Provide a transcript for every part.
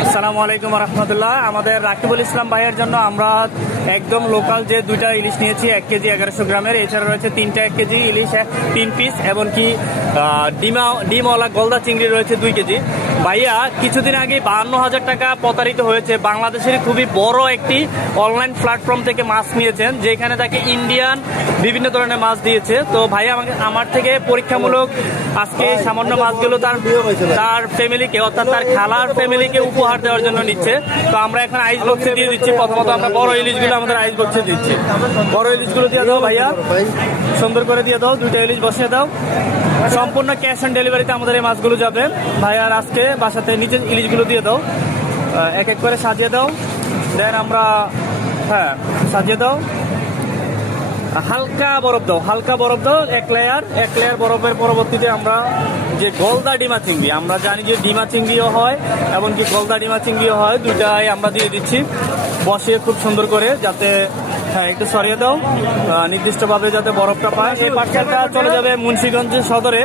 আসসালামু আলাইকুম রহমতুল্লাহ। আমাদের রাকিবুল ইসলাম ভাইয়ের জন্য আমরা একদম লোকাল যে দুইটা ইলিশ নিয়েছি 1 কেজি 1100 গ্রামের, এছাড়া রয়েছে 3টা 1 কেজি ইলিশ 3 পিস, এমনকি ডিমওয়ালা গলদা চিংড়ি রয়েছে 2 কেজি। ভাইয়া কিছুদিন আগে 52,000 টাকা প্রতারিত হয়েছে। বাংলাদেশের খুবই বড় একটি অনলাইন প্ল্যাটফর্ম থেকে মাছ নিয়েছেন, যেখানে তাকে ইন্ডিয়ান বিভিন্ন ধরনের মাছ দিয়েছে। তো ভাইয়া আমার থেকে পরীক্ষামূলক আজকে সামান্য মাছগুলো তার ফ্যামিলিকে, অর্থাৎ তার খালার ফ্যামিলিকে উপহার দেওয়ার জন্য নিচ্ছে। তো আমরা এখন আইস বক্সে দিয়ে দিচ্ছি। প্রথমত আমরা বড় ইলিশগুলো আমাদের আইস বক্সে দিচ্ছি। বড় ইলিশগুলো দিয়ে দাও ভাইয়া, সুন্দর করে দিয়ে দাও। 2টা ইলিশ বসিয়ে দাও। সম্পূর্ণ ক্যাশ অন ডেলিভারিতে আমাদের এই মাছগুলো যাবে। ভাইয়া আর আজকে বাসাতে নিচে ইলিশগুলো দিয়ে দাও, এক এক করে সাজিয়ে দাও। দেন আমরা সাজিয়ে দাও। হালকা বরফ দাও, হালকা বরফ দাও। এক লেয়ার বরফের পরবর্তীতে আমরা যে গলদা ডিমা চিংড়ি, আমরা জানি যে ডিমা চিংড়িও হয় এমনকি গলদা ডিমা চিংড়িও হয়, দুটাই আমরা দিয়ে দিচ্ছি বসিয়ে খুব সুন্দর করে, যাতে একটু সরিয়ে দাও নির্দিষ্টভাবে যাতে বরফটা পায়। এই পার্সেলটা চলে যাবে মুন্সিগঞ্জ সদরে,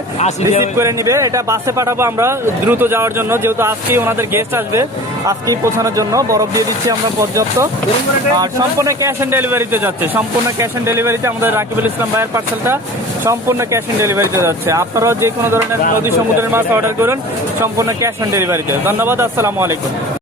রিসিভ করে নিবে। এটা বাসে পাঠাবো আমরা দ্রুত যাওয়ার জন্য, যেহেতু আজকেই ওনাদের গেস্ট আসবে, আজকেই পৌঁছানোর জন্য বরফ দিয়ে দিচ্ছি আমরা পর্যাপ্ত। আর সম্পূর্ণ ক্যাশ অন ডেলিভারিতে যাচ্ছে, সম্পূর্ণ ক্যাশ অন ডেলিভারিতে আমাদের রাকিবুল ইসলাম ভাইয়ের পার্সেলটা সম্পূর্ণ ক্যাশ অন ডেলিভারিতে যাচ্ছে। আপনারাও যে কোনো ধরনের নদী সমুদ্রের মাছ অর্ডার করুন, সম্পূর্ণ ক্যাশ অন ডেলিভারিতে। ধন্যবাদ, আসসালামু আলাইকুম।